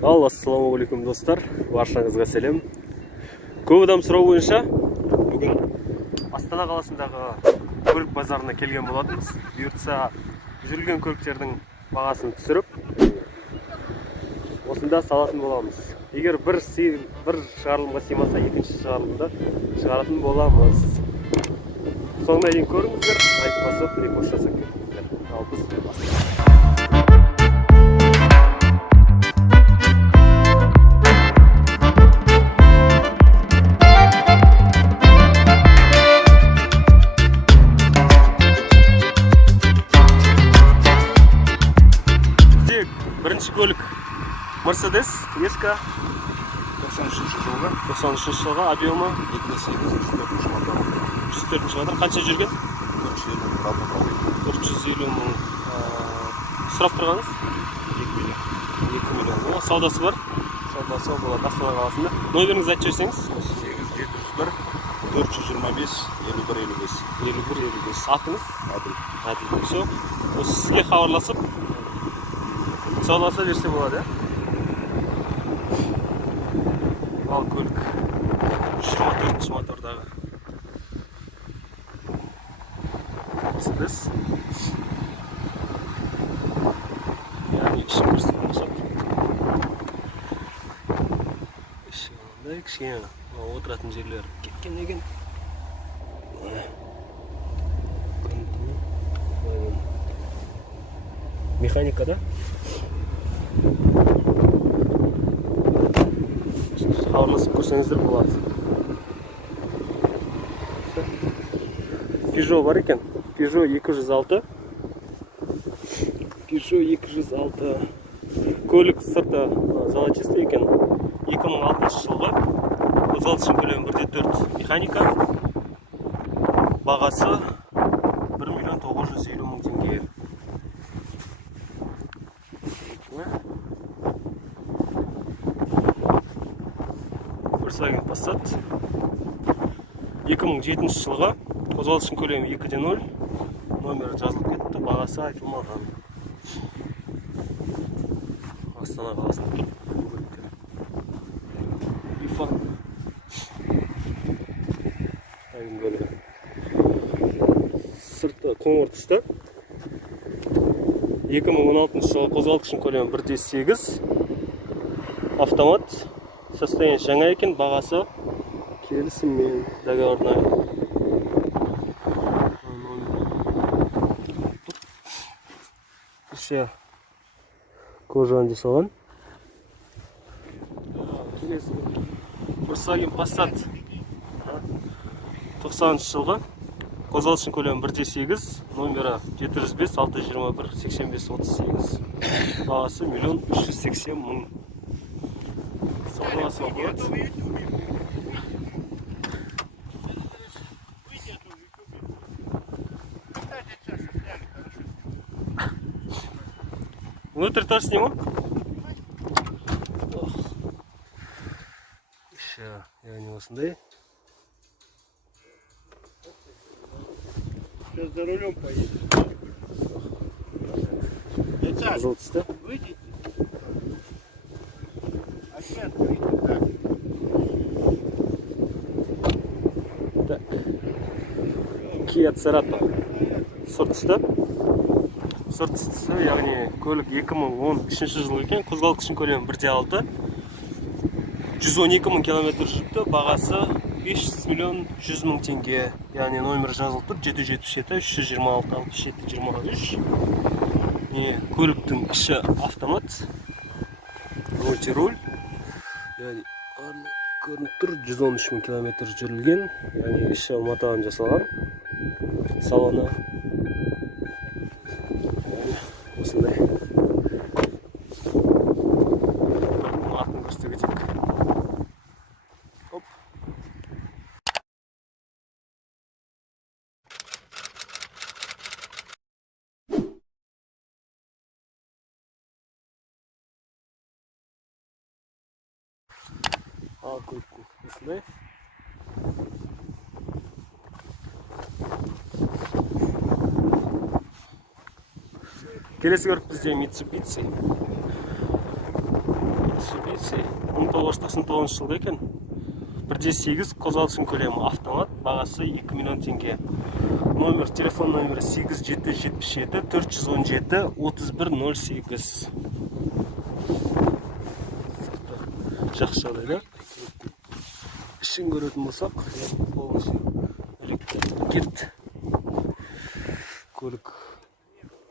Ассалаумағалейкум достар, баршаңызға сәлем. Көп адам сұрау бойынша бүгін Астана қаласындағы көлік базарына келген болатынбыз. Бұйыртса жүрген көліктердің бағасын түсіріп, осында салатын боламыз. Егер бір шығарылымға сыймаса, екінші шығарылымда шығаратын боламыз. Соңына дейін көріңіздер, лайк басып, репост жасап кетіңіздер. Ал біз бастаймыз. Бірінші көлік Mercedes Есқа 93 жылға объемы 104 мотор. Қанша жүрген? 450 мың. Сұрап тұрғаныз? 2 миллион. Саудасы бар? Саудасы болады Астана қаласында. Номеріңізді айтып жіберсеңіз? 8701 425 5155. Атыңыз? Әділ. Все. Осы сізге хабарласып саудасы берсе болады. Ал көлік 24 мотордағы Mercedes. Яғни іші бірсі болмасақ. Іші болғанда кішкене отыратын жерлер кеткен екен. Механикада хабарласып көрсеңіздер болады. Peugeot бар екен. Peugeot 206. Көлік сырты золотистый екен. 2006 жылғы. Қозғалтқыш көлемі 1.4 механика. Бағасы 1 миллион 950 мың теңге. Volkswagen Passat 2007 жылға, қозғалтқыш көлемі 2.0, номері жазылып кетті, бағасы айтылмаған. Астана қаласында тұр. Ифан сырты қоңыр түсті. 2016 жылғы қозғалтқыш көлемі 1.8, автомат. Состояние жаңа екен, бағасы келісіммен договорной. Еще кожан жасалған. Келесі Volkswagen Passat 90 жылғы. Қозғалтқыш көлемі 1.8, номері 705 621 85 38. Бағасы 1 380 мың. Саудасы болады. Внутрь тоже сниму? Еще я не осындай. Сейчас за рулем поедем. Пожалуйста. Выйдите. Опять выйдите, так. Так. Kia Cerato. Сұртысты, яғни көлік 2013 жылы екен, қозғалтқыш көлемі 1.6, 112 мың километр жүріпті, бағасы 500 миллион 100 мың теңге, яғни номер жазылып тұр 777 326 67 23. Көліктің іші автомат, мультируль, яғни көрініп тұр 113 мың километр жүрілген, яғни іші матадан жасалған, салоны осындай. Атын көрсете кетейік. Оп. Ал көліктің осындай. Келесі көріп бізде Mitsubishi Mitsubishi 1999 жылғы екен. 1.8 қозғалтқыш көлемі автомат, бағасы 2 миллион теңге. Телефон номері 8777 417 3108. Жақсы жағдайда. Ішін көретін болсақ, пакет. Көлік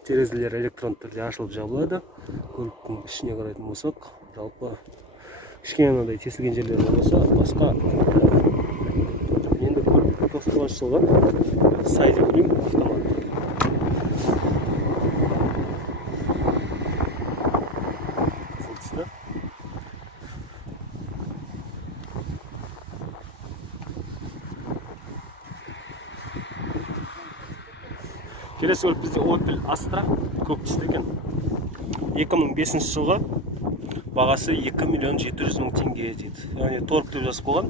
терезелері электрон түрде ашылып жабылады. Көліктің ішіне қарайтын болсақ, жалпы кішкене мынандай тесілген жерлері болса, басқа. Енді көлік 99 жылғы сай деп ойлаймын, автомат. Келесі көлік бізде Opel Astra көп түсті екен. 2005 жылғы бағасы 2 миллион 700 мың теңге дейді. Яғни торг деп жазып қойған.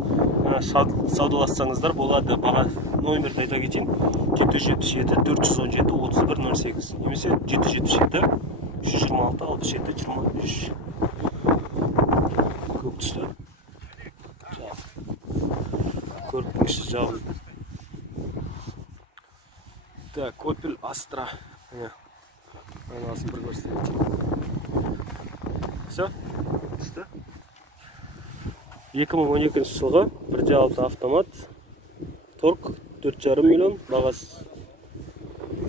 Саудалассаңыздар болады. Баға номерді айта кетейін. 777 417 3108 немесе 777 326 67 23. Көп түсті. Көліктің іші жабылды. Так, Opel Astra. Айналасын бір көрсетейін. Все, түсті. 2012 жылғы 1.6 автомат. Торг 4,5 миллион. Бағасы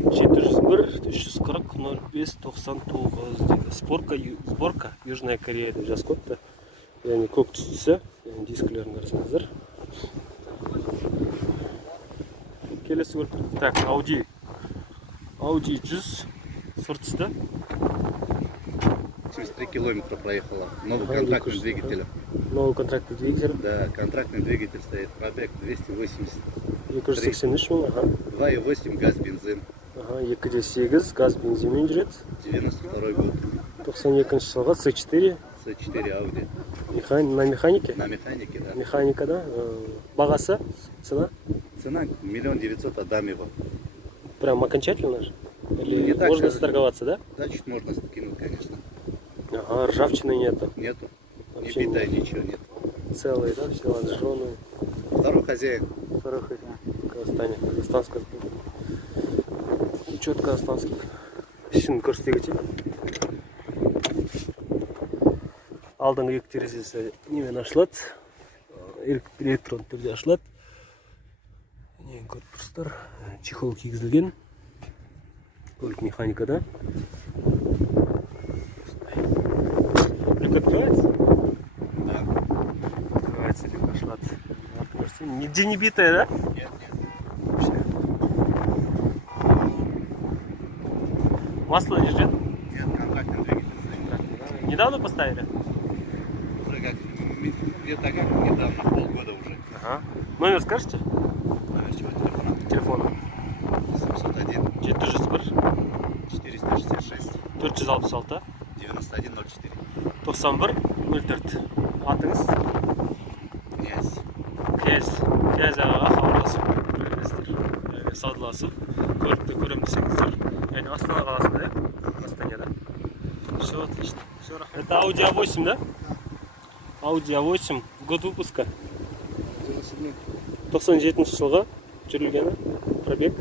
701 340 05 99 дейді. Сборка Южная Корея деп жазып қойыпты. Яғни көк түстісі. Дискілерін қарасаңыздар. Келесі көлік. Так, Audi 100 сұр түсті. 73 километра проехала. Новый контрактный двигатель. Новый контрактный двигатель. Да, контрактный двигатель стоит. Пробег 280. 283 мың, аха. 2,8 газ, бензин. Ага, 2,8 газ, бензинмен жүреді. 92 год. 92 жылғы C4. C4 Audi. На механике? На механике, да. Механика, да. Бағасы, цена? Цена 1 900 000 отдам его. Прям окончательно же? Или Не так, можно скажем. сторговаться, да? Да, чуть можно скинуть, конечно. Ага, ржавчины нету. Нету. Вообще Не битая, ничего нет. Целые, да? Все отжженные. Второй хозяин. Второй Казахстане. Казахстанская. Четко казахстанский. Шын көрсете кетейін. Алдыңғы екі терезесі немен ашылады. Электрон түрде ашылады. Ең көріп тұрсыздар. Чехол кигізілген. Көлік механикада. Люк открывается? Да. Открывается, люк ашылады. Нигде не битая, да? Нет, нет. Вообще. Масло не ждет? Нет, контрактный двигатель стоит. Недавно поставили? Уже как, где-то как, недавно, полгода уже. Ага. Номер скажете? Номер чего телефона? Телефона. 701 466 466 9104. 91 04. Атыңыз? Князь ағаға хабарласып көресіздер. Саудаласып, көлікті көрем десеңіздер. Яғни Астана қаласында, да? Астанада. Все отлично. Все, рахмет. Это Audi A8, да? Audi A8. Год выпуска? 97 жылға жүрілгені. Пробег.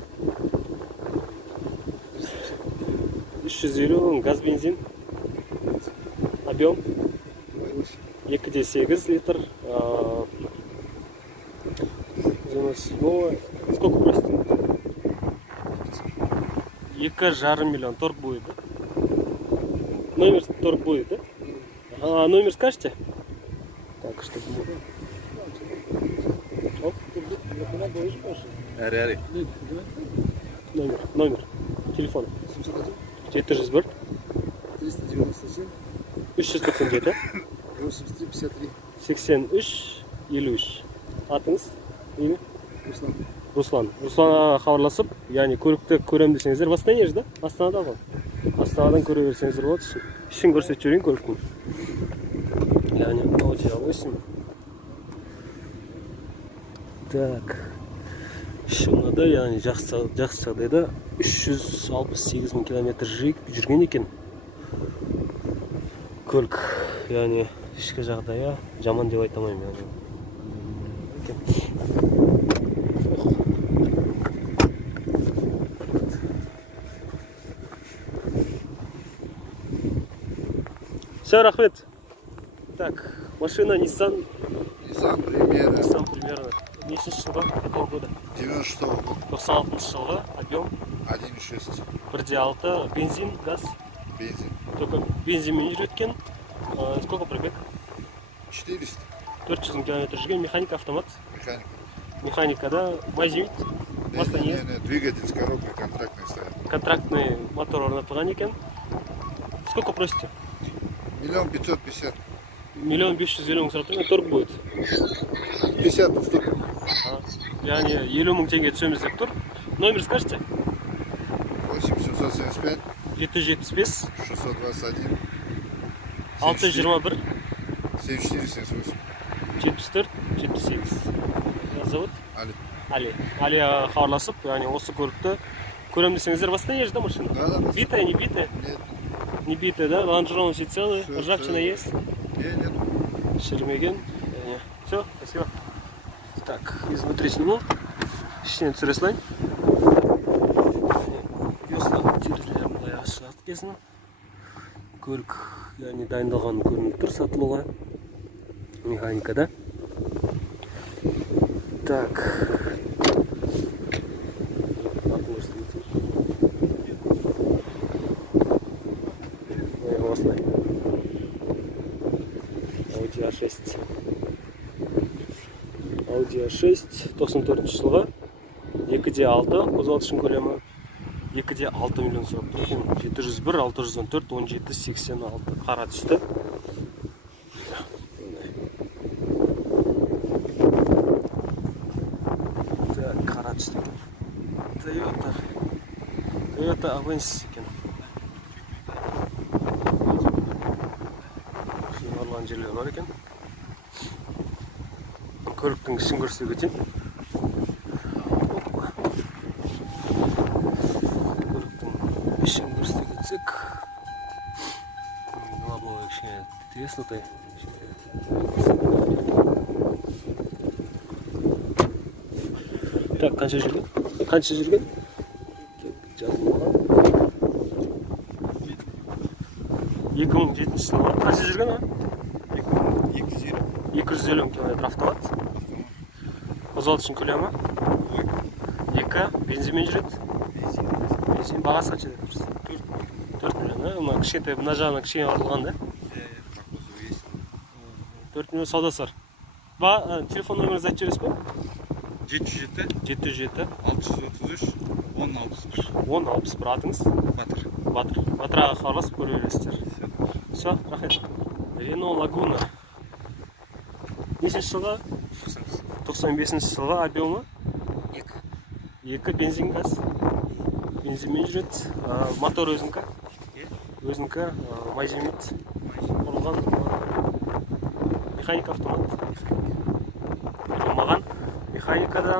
350 газ, бензин. Объем 2,8 литр. 97. Сколько просит? 2,5 миллион. Торг будет, да? Номер торг будет, да? А номер скажете? Так, чтобы... Оп. Ари. Номер. Телефон. 701 397 397 83 83 53. Атыңыз? Нені? Руслан. Русланға хабарласып, яғни көлікті көрем десеңіздер, в Астане же, да? Астанада ғой. Астанадан көре берсеңіздер болады. Ішін көрсетіп жүрейін көліктің. Яғни Audi A8. Так. Шынында, яғни жақсы жағдайда 368 мың километр жүрген екен. Көлік, яғни ішкі жағдайы жаман деп айта алмаймын яғни. Все, рахмет. Так, машина Nissan. Nissan Primera. Nissan Primera. Нешінші жылғы? Какого года? 96-го года. 96 жылғы, объем 1.6. 1.6, бензин, газ. Бензин. Только бензинмен жүрген. Сколько пробег? 400. 400 мың километр жүрген. Механика, автомат. Механика. Механикада май жемейді. Масло не ест. Двигатель с коробкой контрактный стоит. Контрактный мотор орнатылған екен. Сколько просите? 1 550 000. 1 550 мың сұрап тұрмын, торг будет. 50 уступим. Яғни 50 мың теңге түсеміз деп тұр. Номер скажете? 8775 775 621 621 74 78. 74 78. Зовут? Али. Али. Алия хабарласып, яғни осы көлікті көрем десеңіздер, восстановили же, да, машина? Да. Битая, не битая? Нет. Не битая, да? Лонжероны все целые, Всё, ржавчина всё. есть? Нет. Шермеген. Все, спасибо. Так, изнутри сниму. Ішінен түсіресілайн. Весла терезелерін былай ашылады кезін. Көлік, яғни дайындалған көрініп тұр сатылуға. Механикада. Так. Осылай. Audi A6. Audi A6 94 жылғы 2.6 қозғалтқышының көлемі 2.6 миллион сұрап тұр екен. 701 614 17 86 қара түсті. Так, қара түсті. Toyota Avensis екен. Шынарлан жерлер бар екен. Көліктің ішін көрсетіп өтейін. Көліктің ішін көрсетіп өтсек. Лобовый кішкене треснутый. Так, қанша жүрген? Қанша жүрген? Жазылмаған. 2007 жылы. Қанша жүрген, а? 250 км автомат. Қозғалтқышының көлемі 2, бензинмен жүреді. Бензин бағасы қанша деп? 4 миллион, мына кішкентай мына жағына кішкене артылған да? 4 миллион саудасы бар. Телефон номеріңізді айтып жібересіз бе? 707 633 1061. 1061 атыңыз? Батыр. Батырға хабарласып көре бересіздер. Все, рахмет. Renault Laguna. Нешінші жылға? 95 жылға объемы? 2 бензин газ. Бензинмен жүреді. Мотор өзінікі? Өзінікі, май жемейді. Құрылған механика автомат. Маған механикада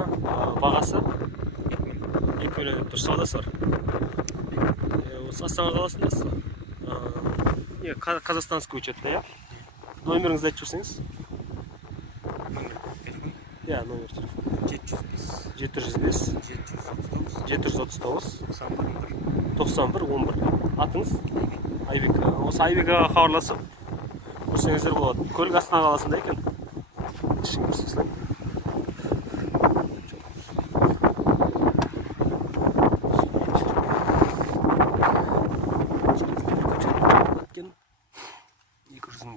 бағасы 2 миллион деп тұр, саудасы бар. Осы Астана қаласындасыз ба? Казахстанский учетта, я? Номеріңізді айтып жүрсеңіз? Я, номер телефона. 705 739 91 11. Атыңыз? Айбек. Осы Айбек'ға хабарласып көрсеңіздер болады. Көлік Астана қаласында екен. Ішін көрсеңіздер.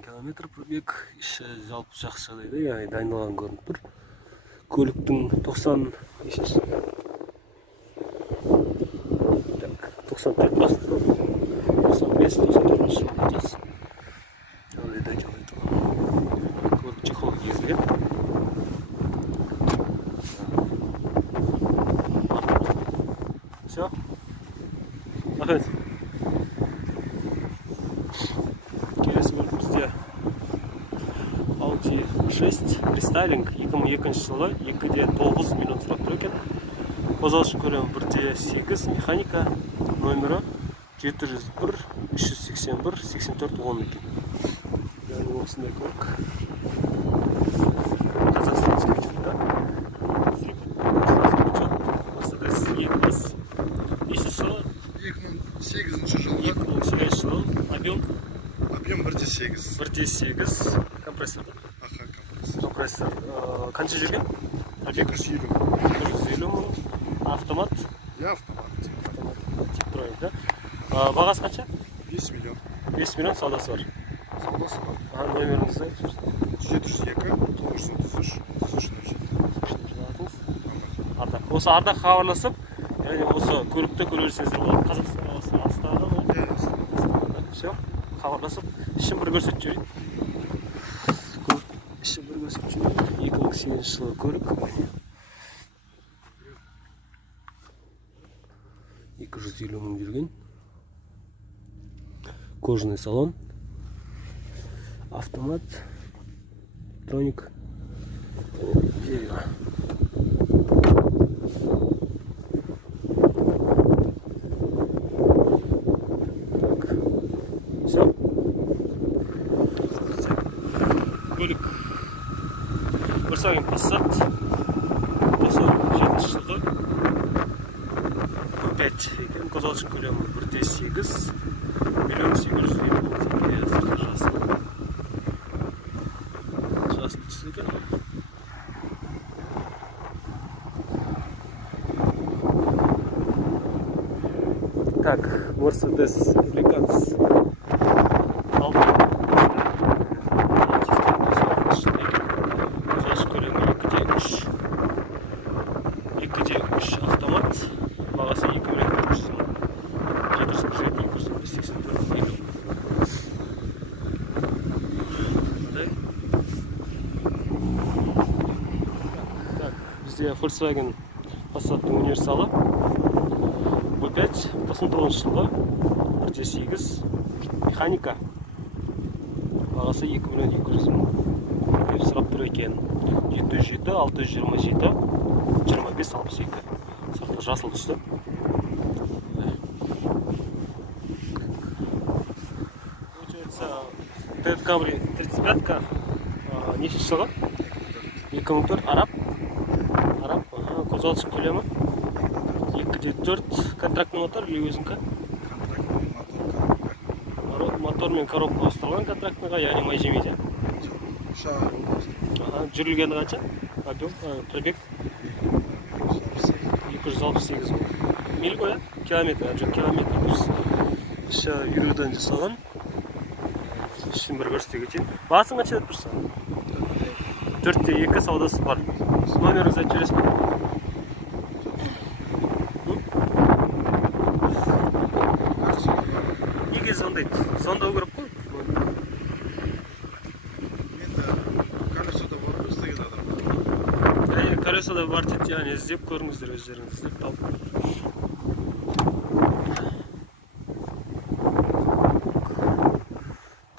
Километр пробег, іші жалпы жақсы жағдайда, яғни дайындалған көрініп тұр. Көліктің 90 ешінші. Так, 94 басты. 95, 94 жылға жақсы. Жағдайда жағдай тұрған. Көлік чехол кезілген. Все. Рахмет. Келесі көлігімізде Audi A6 рестайлинг 2002 жылы 2.9 миллион сұрап тұр екен. Қозғалтқышының көлемі 1.8, механика, номері 701 381 84 10 екен. яғни осындай көлік қазақстанский учет, да? Қазақстанский учет Мерседес E-класс. Нешінші жылы? 2008 жылғы 2008 жылы. Объем объем 1.8. 1.8 компрессор. Аха, компрессор. Компрессор қанша жүрген? 250. 250 мың. Автомат. Я автомат. Тиктроник, да? Бағасы қанша? 5 миллион. 5 миллион саудасы бар. Саудасы бар. Номеріңізді 702 933 Ардақ. Осы Ардақ хабарласып, яғни осы көлікті көре берсеңіздер болады. Қазақстан қаласы Астана ма? Все, хабарласып, ішін бір көрсетіп жіберейін. Ішін бір көрсетіп жіберейін. 2008 жылы көлік. 250 мың жүрген. Кожаный салон. Автомат. Троник. Дерево. Все. Көлік. Volkswagen Passat. 97 жылғы. 5 екен. Қозғалышын көлемі 1.8. Миллион 850 мың теңге. Жасыл. Жасыл түсі екен. Так, Mercedes Elegance. Қозғалыш көлемі 2.3 автомат. Бағасы 2 миллион 300 мың. 737 284 Так, бізде Volkswagen Passat'ның универсалы. B5 99 жылғы 1.8 механика. Бағасы 2 миллион 200 мың. Деп сұрап тұр екен. 707 627 25 62. Сырты жасыл түсті. Получается, Toyota Camry 35-ка нешінші жылғы? 2004 Араб. Қозғалыш көлемі 2.4 контрактный мотор или өзіңкі? Мотор мен коробка қостырылған контрактныйға, яғни май жемейді. Жүрілгені қанша? Пробег 268 мың. Миль ғой, километр, жоқ километр дұрыс. Ішы үйруден жасалған. Ішін бір көрсете кетейін. Бағасын қанша деп тұрса? 4.2 саудасы бар. Номеріңізді айтып жібересіз бе? Неге звондайды? Звондау керек қой. Енді колесода бар іздеген адам. Колесода бар дейді, яғни іздеп көріңіздер, өздеріңіз іздеп тауып.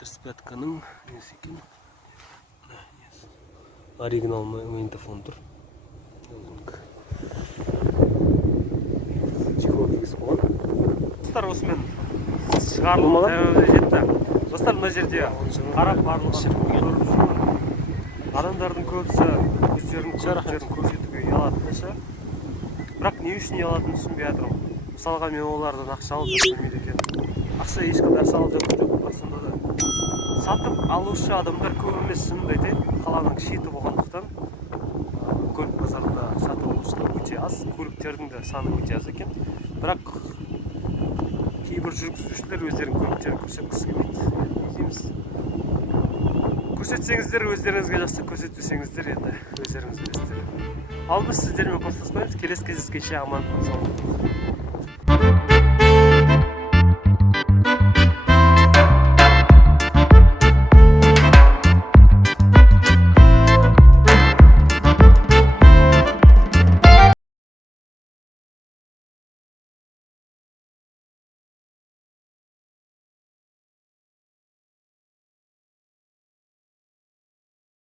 35-каның несі екен? Оригинал магнитофон тұр. Чехол кигізіп қойған. Достар, осымен шығарылым тәуелді жетті. Достар, мына жерде қарап барлығын адамдардың көбісі өздерінің көліктерін көрсетуге ұялатын. Бірақ не үшін ұялатынын түсінбей жатырмын. Мысалға мен олардан ақша алып жүрмейді екен. Ақша ешқандай ақша алып жатқан жоқ, сонда да сатып алушы адамдар көп емес, шынымды айтайын. Қаланың шеті болғандықтан көлік базарында сатып алушылар өте аз, көліктердің де саны өте аз екен. Бірақ кейбір жүргізушілер өздерінің көліктерін көрсеткісі келмейді. Дейміз. Көрсетсеңіздер өздеріңізге жақсы, көрсетпесеңіздер енді өздеріңіз білесіздер. Ал біз сіздермен қоштаспаймыз. Келесі кездескенше аман болыңыз.